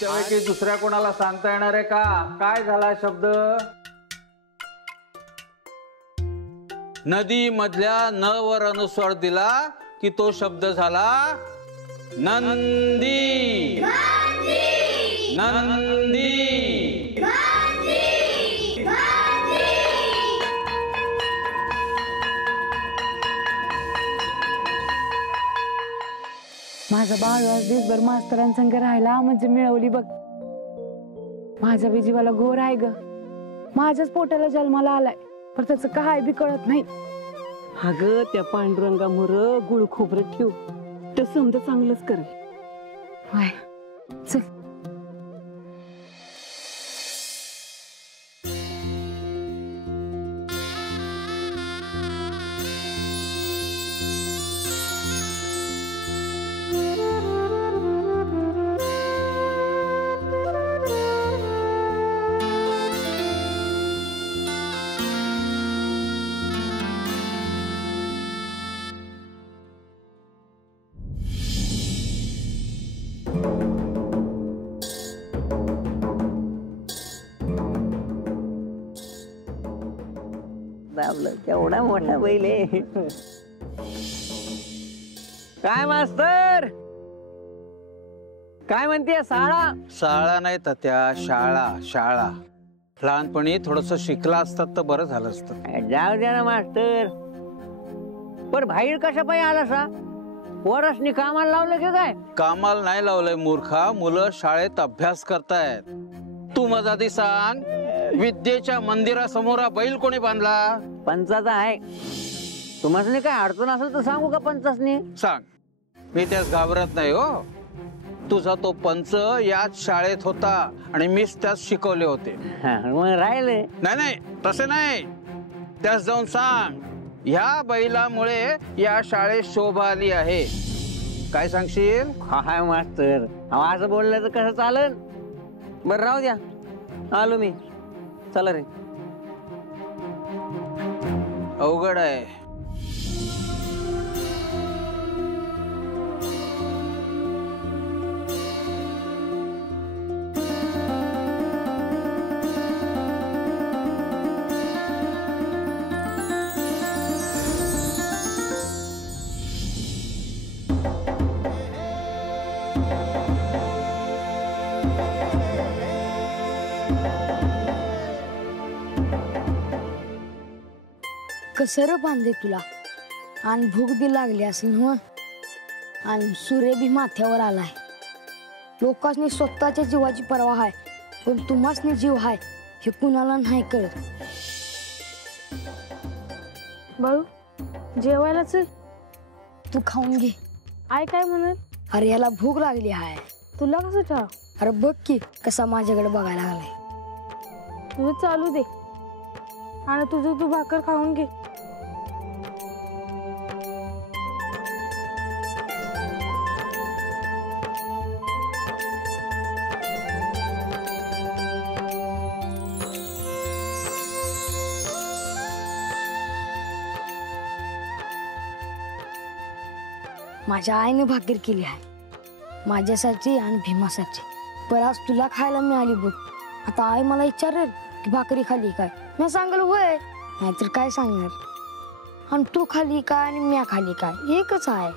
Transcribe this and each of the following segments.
तुमच्यापैकी दुसऱ्या कोणाला सांगता येणार आहे का? काय झाला शब्द? नदी मधल्या न वर अनुस्वार दिला की तो शब्द झाला नंदी. नंदी. माझा बाळ आज दिवसभर मास्तरांसंग राहिला म्हणजे मिळवली बघ. माझ्या विजीवाला घोर आहे ग. माझ्याच पोटाला जन्माला आलाय पण त्याचं काय बी कळत नाही. अगं त्या पांडुरंगामुर गुळ खोबरं ठेव, ते समजा चांगलंच करेल. होय चल. केवढा मोठा बैल आहे. काय मास्तर काय म्हणते शाळा? शाळा नाही तात्या, शाळा. शाळा लहानपणी थोडस शिकला असतात तर बरं झालं असतं. जाऊ द्या ना मास्तर. पण बाहेर कशा पाहिजे आला सा? पोरासनी कामाला लावलं की काय? कामाला नाही लावलंय मूर्खा, मुलं शाळेत अभ्यास करतायत. तू माझा आधी सांग, विद्येच्या मंदिरासमोर बैल कोणी बांधला? पंचाचा आहे. तुम्हाला काय अडचण असेल तर सांगू का पंचासनी? सांग, मी त्यास घाबरत नाही हो. तुझा तो पंच याच शाळेत होता आणि मीच त्यास शिकवले होते. मग राहिले. नाही नाही तसे नाही, त्यास जाऊन सांग ह्या बैलामुळे या शाळेत शोभा आली आहे. काय सांगशील? काय मास्तर असं बोललं तर कसं चालेल? बरं राहू द्या, आलो मी. चला रे. अवघड आहे. कसर बांधे तुला आणि भूक बी लागली असेल ना. आणि सूर्य बी माथ्यावर आलाय. लोकांनी स्वतःच्या जीवाची पर्वा आहे पण तुम्हासनी जीव आहे हे कुणाला नाही कळत. बाळू जेवायला चल. तू खाऊन घे. आय काय म्हणेल? अरे याला भूक लागली आहे. तुला कसं ठेव? अरे बघ की कसा माझ्याकडे बघायला लागलाय. तुझं चालू दे आणि तुझं तू भाकर खाऊन घे. माझ्या आईने भाकर केली आहे माझ्यासाठी आणि भीमासाठी. पण आज तुला खायला मिळाली बघ. आता आई मला विचारेल की भाकरी खाली काय, मी सांगेल होय, नाहीतर काय सांगणार. आणि तू खाली काय आणि मी खाली काय एकच आहे.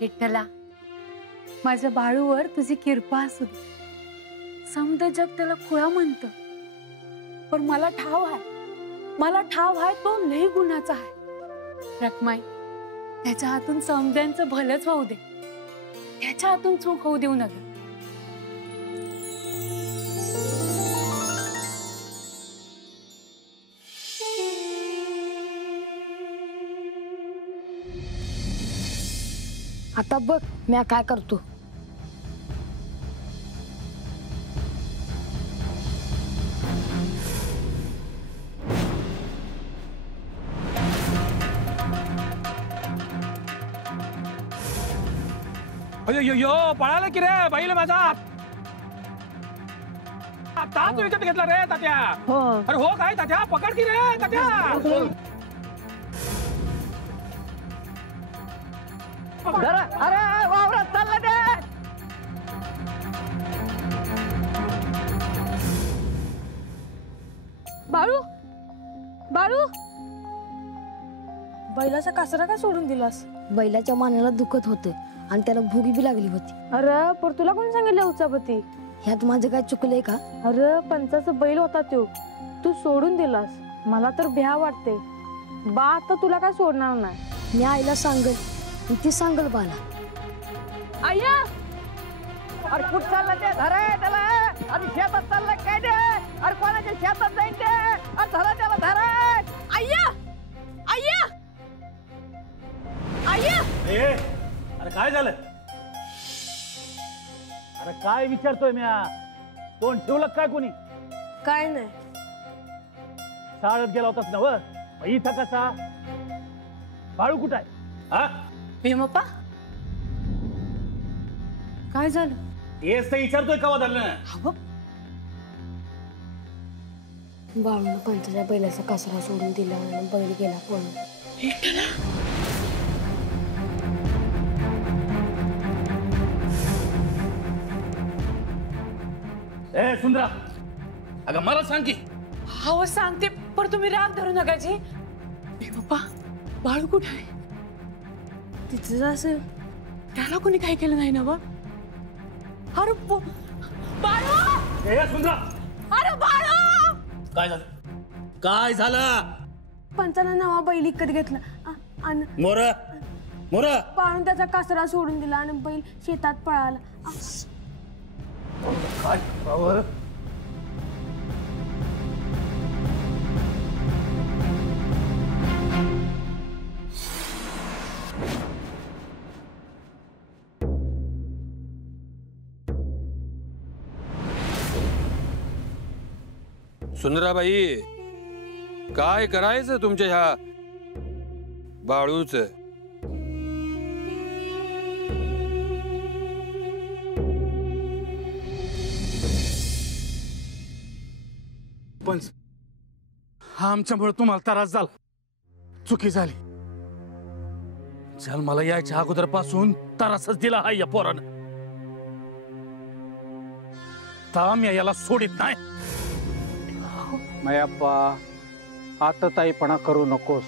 विठ्ठला माझ्या बाळूवर तुझी कृपा असू दे. समद जग त्याला खुळा म्हणत पण मला ठाव आहे तो लई गुणाचा आहे. रखमाई त्याच्या हातून समद्यांचं भलंच होऊ दे, त्याच्या हातून चूक होऊ देऊ नका. आता बघ मी काय करतो. अयो यो पळाला की रे बैल माझा. का तू विकत घेतला रे तात्या? हो. अरे हो काय तात्या, पकड की रे तात्या. धरा. अरे वावरात चालला ते. बाळू बाळू बैलाचा कासरा का सोडून दिलास? बैलाच्या मानेला दुखत होतं आणि त्याला भूक बी लागली होती. अरे पर तुला कोण सांगितलं उचापती? ह्यात माझं काय चुकलंय का? अरे पंचाचा बैल होता तो, तू सोडून दिलास. मला तर भ्या वाटते बा, आता तुला काय सोडणार नाही. मी आईला सांगल आणि ती सांगल बाला. आया अरे कुठं चालला ते? धरा त्याला. अरे शेतात चालला काय ते? अरे कोणाच्या शेतात जाईन ते? अरे धरा त्याला, धरा. आया आया आया अरे काय झालं? अरे काय विचारतोय मी? तोंड ठेवलं काय कोणी? काय नाही. शाळेत गेला होतास ना व? मग इथं कसा? बाळू कुठं आहे? हा भीमप्पा काय झालं? हेच तर विचारतोय कवा झालं? बाळून पंचाच्या बैलाचा कासरा सोडून दिला आणि बैल गेला पळून. ए सुंदरा, अगं मला सांग की. हो सांगते, पण तुम्ही राग धरू नका जी. भीमप्पा बाळू कुठे आहे? तिथं असेल. त्याला कोणी काय केलं नाही ना बा? अरे बाळू, ए सुंदरा, अरे बाळू. काय झालं? काय झालं? पंचाला नवा बैल विकत घेतला आणि मोर मोर बाळून त्याचा कासरा सोडून दिला आणि बैल शेतात पळाला. काय करावं? सुंदराबाई, काय करायचं तुमच्या ह्या बाळूच? पंच, हा आमच्यामुळे तुम्हाला त्रास झाला, चुकी झाली. जन्माला यायच्या अगोदरपासून त्रासच दिला हा या पोरानं. ताम याला सोडित नाही. मयाप्पा, आता ताईपणा करू नकोस.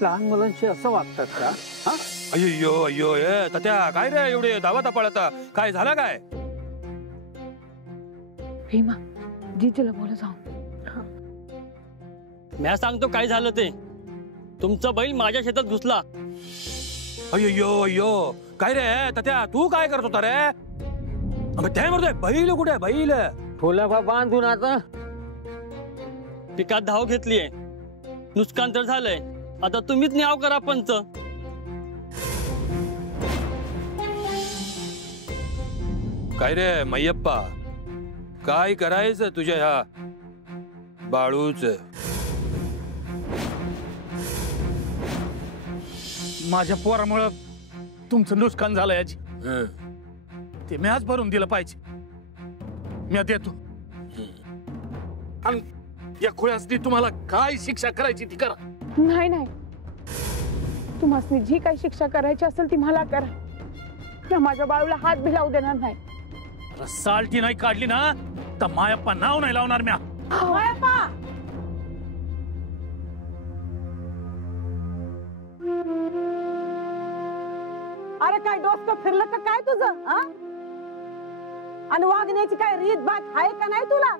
लहान मुलांशी असं वागतात का? हा? अय्यो अय्यो, ए तात्या, काय रे एवढे धावता पळता? काय झालं काय? भीमा जी तुला बोल जाऊ. मी सांगतो काय झालं ते. तुमचा बैल माझ्या शेतात घुसला. अय्यो अय्यो, काय रे तात्या, तू काय करत होता रे? अगं ते म्हणतोय बैल कुठे आहे? बैल फुलं बांधून आता पिकात धाव घेतलीये, नुकसान तर झालंय. आता तुम्हीच न्याव करा पंच. काय रे मय्यप्पा, काय करायचं तुझ्या ह्या बाळूच? माझ्या पोरामुळं तुमचं नुकसान झालं याची. ते मी आज भरून दिलं पाहिजे. मी देतो. आणि या खुळ्यासनी तुम्हाला काय शिक्षा करायची ती करा. नाही नाही, तुम्हाला जी काही शिक्षा करायची असेल ती मला करा. त्या माझ्या बाळूला हात भी लावू देणार नाही. सालटी नाही काढली ना तर मायप्पा नाव नाही लावणार म्या. अरे काय डोसकं फिरलं का काय तुझं? आणि वागण्याची काय रीत बात आहे का नाही तुला?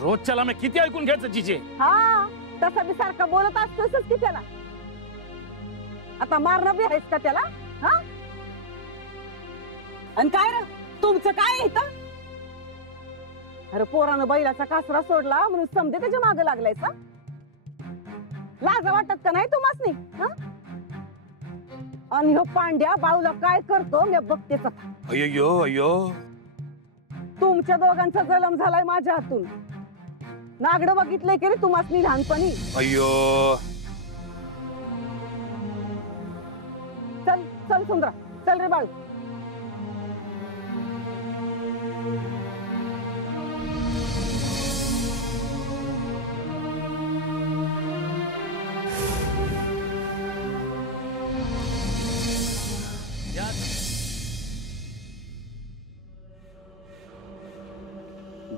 रोजच्याला मी किती ऐकून घ्यायचं जिजे? हा, तसा बी सारखा बोलत असतोस की त्याला. आता मारणं बी आहेस का त्याला? हा, आणि काय रे तुमचं काय इथं? अरे पोरानं बैलाचा कासरा सोडला म्हणून समजे त्याच्या मागे लागलायचा. लाज वाटत का नाही तुम्हासनी? आणि हो पांड्या बाळूला काय करतो मी बघतेच आता. अय्यो अय्यो, तुमच्या दोघांचा जलम झालाय माझ्या हातून. नागडं बघितलंय की रे तुम्हासनी लहानपणी. अय्यो. चल चल सुंदरा, चल रे बाळू.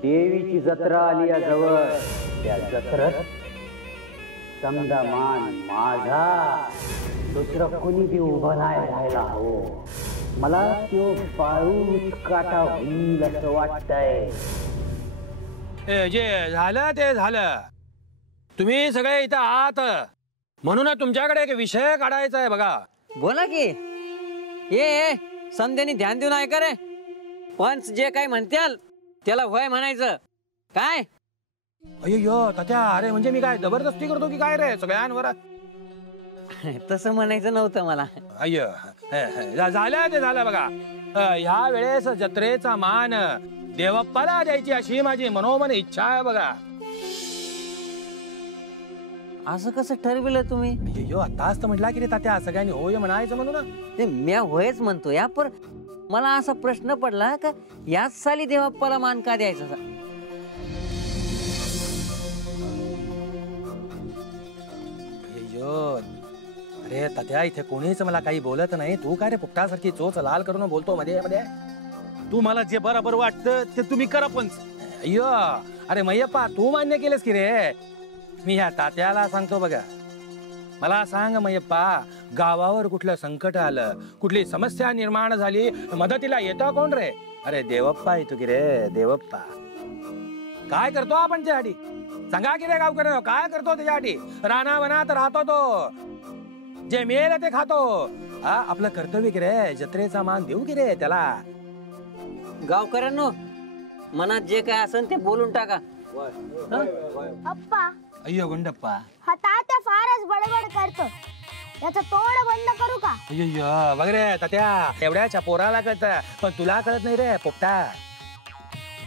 देवीची जत्रा आली या जवळ. त्या जत्रेत समजा मान माझा, दुसरं कोणी बी उभं नाही राहायला हवं. मला तो बाळूच काटा होईल असं वाटतंय. जे झालं ते झालं. तुम्ही सगळे इथं आहात म्हणून तुमच्याकडे एक विषय काढायचा आहे बघा. बोला की. ये समध्यानी ध्यान देऊन ऐका रे. पंच जे काय म्हणत्याल त्याला होय म्हणायचं. काय अय्यो तात्या, अरे म्हणजे मी काय जबरदस्ती करतो की काय रे सगळ्यांवर? तसं म्हणायचं नव्हतं मला. अय्यो झालं ते झालं बघा. ह्या वेळेस जत्रेचा मान देवप्पाला द्यायची अशी माझी मनोमन इच्छा आहे बघा. असं कसं ठरविलं तुम्ही? अय्यो आताच तर म्हटला की रे तात्या सगळ्यांनी होय म्हणायचं म्हणून. ते म्या होयच म्हणतो या, पर मला असा प्रश्न पडला का याच साली देवप्पाला मान का द्यायचा? अय्यो अरे तात्या, इथे कोणीच मला काही बोलत नाही. तू काय रे पुपटासारखी चोच लाल करून बोलतो मध्ये मध्ये. तू मला जे बरोबर वाटतं ते तुम्ही करा पंच. अय्यो अरे मय्यप्पा, तू मान्य केलंस की रे? मी ह्या तात्याला सांगतो बघा. मला सांग मय्यप्पा, गावावर कुठलं संकट आलं, कुठली समस्या निर्माण झाली, मदतीला येतो कोण रे? अरे देवप्पा येतो की रे, देवप्पा. काय करतो आपण त्यासाठी? सांगा की रे गावकऱ्यांनो, काय करतो त्याच्यासाठी? रानावनात राहतो तो, जे मिळेल ते खातो. हा आपलं कर्तव्य की रे, जत्रेचा मान देऊ की रे त्याला. गावकऱ्यांनो, मनात जे काय असेल ते बोलून टाका. अप्पा, अय्यो गुंडप्पा, हा तात्या फारच बडबड करतो. याचं तोंड बंद करू का? अय्यो बघ रे तात्या, एवढ्याच्या पोराला कळत पण तुला कळत नाही रे पोपटा.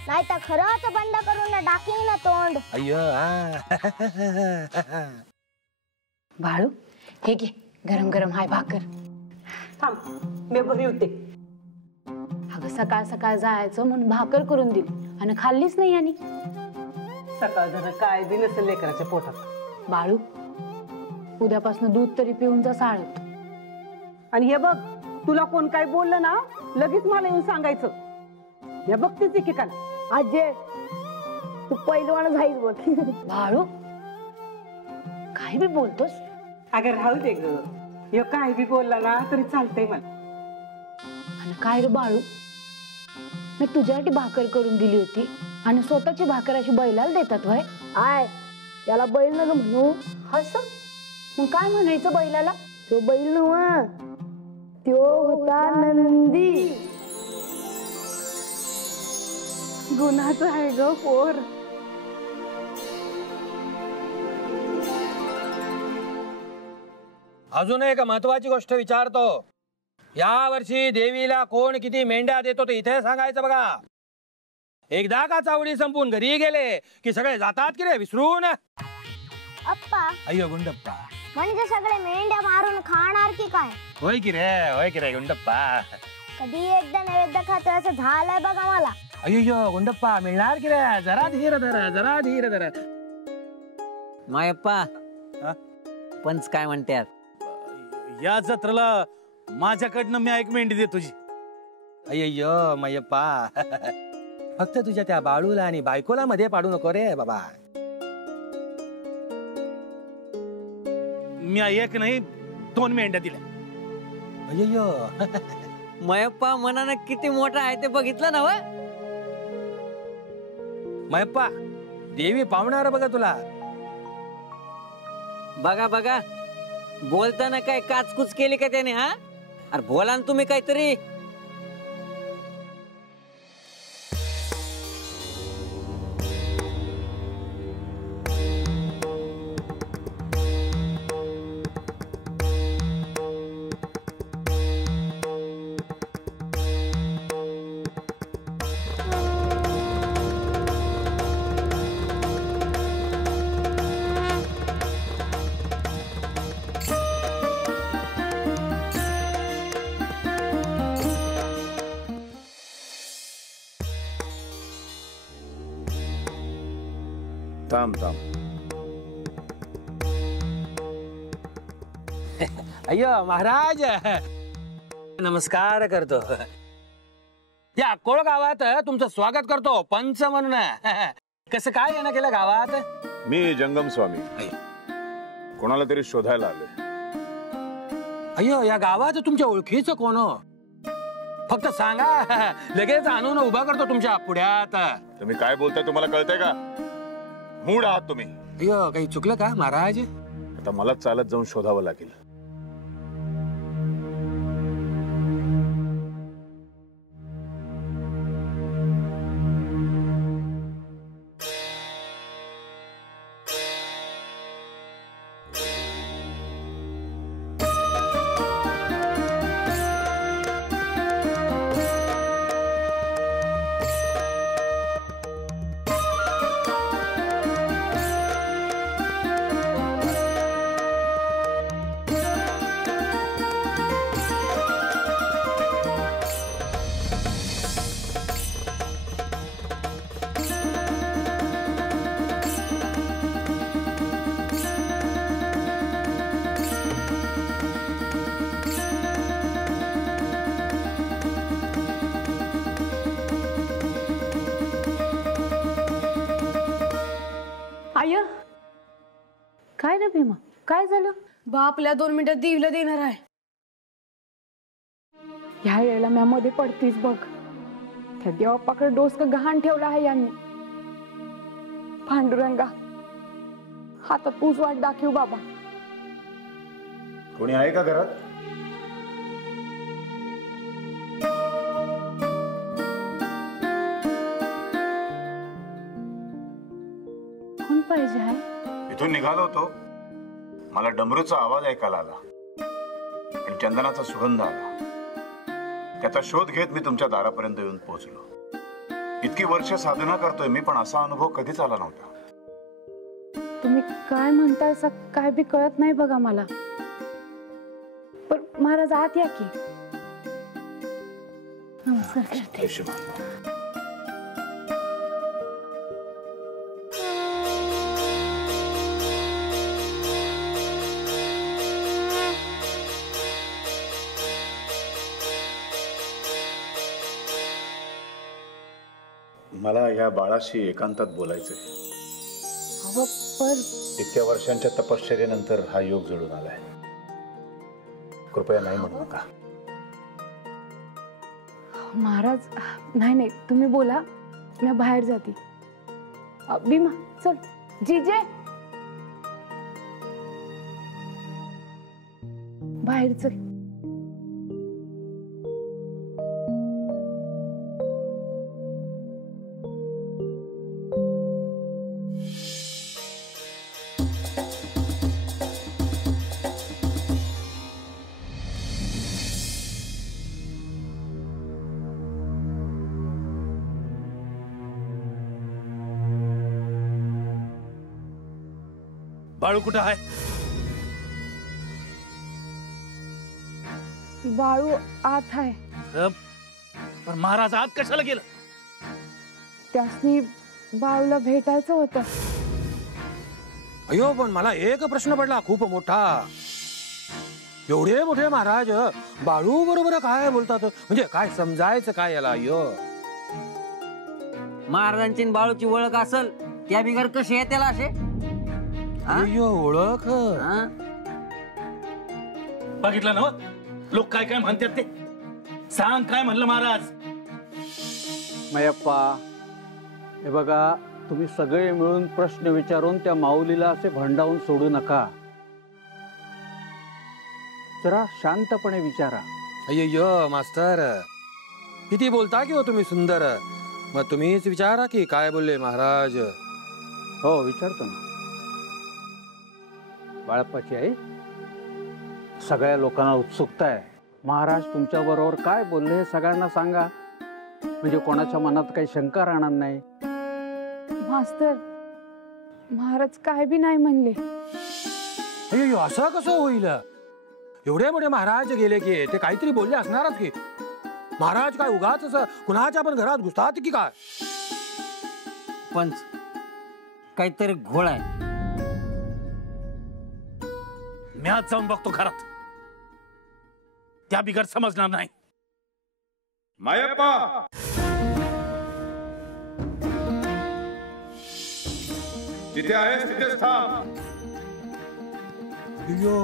नाही तर खरंच बंद करून टाकीन ना तोंड. अय्यो बाळू, हे घे गरम गरम हाय भाकर. थांब, मी बरी होते. अगं सकाळ सकाळ जायचं म्हणून भाकर करून दिली आणि खाल्लीच नाही. आणि सकाळ जरा काय बी नसेल लेकराच्या पोटात. बाळू, उद्यापासून दूध तरी पिऊन जा साळत. आणि हे बघ, तुला कोण काय बोललं ना लगेच मला येऊन सांगायचं. हे बघ तिची की काय आजे, तू पहिलवान झाईस बघ. बाळू, काय बी बोलतोस? अगं राहू दे ग, हे काय बी बोलला ना तरी चालतंय मला. आणि काय रे बाळू, मी तुझ्यासाठी भाकर करून दिली होती आणि स्वतःची भाकर अशी बैलाला देतात वय? आय, त्याला बैल न म्हणू. असं मग काय म्हणायचं बैलाला? तो बैल नव्हा, त्यो होता नंदी. गुन्हाचं आहे ग पोर. अजून एक महत्वाची गोष्ट विचारतो. या वर्षी देवीला कोण किती मेंढ्या देतो ते इथे सांगायचं बघा. एकदा का चावडी संपून घरी गेले की सगळे जातात की रे विसरून. अप्पा, अय्यो गुंडप्पा, म्हणजे सगळे मेंढ्या मारून खाणार की काय? होय की रे गुंडप्पा. कधी एकदा नैवेद्य खातोय असं झालंय बघा मला. अय्यो गुंडप्पा, मिळणार की रे? जरा धीर धर, जरा धीर धर. मायप्पा, हा? पंच काय म्हणतात? या जत्रेला माझ्याकडनं मी एक मेंढी देतो तुझी. अय्यो मयप्पा, फक्त तुझ्या त्या बाळूला आणि बायकोला मध्ये पाडू नको रे बाबा. मी एक नाही 2 मेंढ्या दिल्या. अय्यो मयप्पा मनानं किती मोठा आहे ते बघितलं ना? मयप्पा, देवी पावणार बघा तुला. बघा बघा, बोलताना काय काचकुच केली का त्याने? हा, अरे बोला ना तुम्ही काहीतरी. थांब थांब. अय्यो महाराज, नमस्कार करतो. या अक्कोळ गावात तुमचं स्वागत करतो पंच म्हणून. कसं काय येणं केलं गावात? मी जंगम स्वामी कोणाला तरी शोधायला आलोय. अय्यो, या गावात तुमच्या ओळखीचं कोण? फक्त सांगा, लगेच आणून उभा करतो तुमच्या पुढ्यात. तुम्ही काय बोलताय तुम्हाला कळतंय का? मूड आहात तुम्ही. अय्यो, काही चुकलं का महाराज? आता मला चालत जाऊन शोधावं लागेल. आय काय रे भीमा, काय झालं? बापल्या 2 मिनिटात देवीला देणार आहे. ह्या वेळेला म्या मध्ये पडतीस बघ. त्या देवापाकडे डोसक गहाण ठेवला आहे यांनी. पांडुरंगा, आता तूच वाट दाखव बाबा. कोणी आहे का घरात? कोण पाहिजे आहे? इथून निघालो होतो, मला डमरूचा आवाज ऐकायला आला आणि चंदनाचा सुगंध आला. त्याचा शोध घेत मी तुमच्या दारापर्यंत येऊन पोहोचलो. इतकी वर्ष साधना करतोय मी, पण असा अनुभव कधीच आला नव्हता. तुम्ही काय म्हणताय काय बी कळत नाही बघा मला. पण महाराज आत या की. नमस्कार करते. मला या बाळाशी एकांतात बोलायचंय. इतक्या वर्षांच्या तपश्चर्येनंतर हा योग जडून आलाय. कृपया नाही म्हणू नका. महाराज नाही नाही, तुम्ही बोला, मी बाहेर जाते. भीमा चल. जीजे बाहेर चल. बाळू कुठं आहे? बाळू आत आहे. पण महाराज आत कशाला गेलं? त्यासनी बाळूला भेटायचं होतं. अयो, पण मला एक प्रश्न पडला खूप मोठा. एवढे मोठे महाराज बाळू बरोबर काय बोलतात? म्हणजे काय समजायचं काय याला? अयो, महाराजांची आणि बाळूची ओळख असल त्या बिगर कशी आहे त्याला असे? अयो, ओळख बघितलं ना लोक काय काय म्हणतात ते? सांग काय म्हणलं महाराज? मयप्पा, हे बघा, तुम्ही सगळे मिळून प्रश्न विचारून त्या माऊलीला असे भंडावून सोडू नका. जरा शांतपणे विचारा. अय्यो मास्तर, किती बोलता की हो तुम्ही सुंदर. मग तुम्हीच विचारा की काय बोलले महाराज. हो, विचारतो ना. बाळप्पाची आई, सगळ्या लोकांना उत्सुकता आहे. महाराज तुमच्या बरोबर काय बोलले हे सगळ्यांना सांगा, म्हणजे कोणाच्या मनात काही शंका राहणार नाही. मास्तर, महाराज काय बी नाही म्हणले. अय्यो, असं कसं होईल? एवढे मोठे महाराज गेले की ते काहीतरी बोलले असणारच की. महाराज काय उगाच असं कुणाच्या पण घरात घुसतात की काय? पण काहीतरी घोळ आहे. मी आज जाऊन बघतो घरात. त्या बिगर समजणार नाही. मायप्पा, जिथे आहेस तिथेच थांब. यो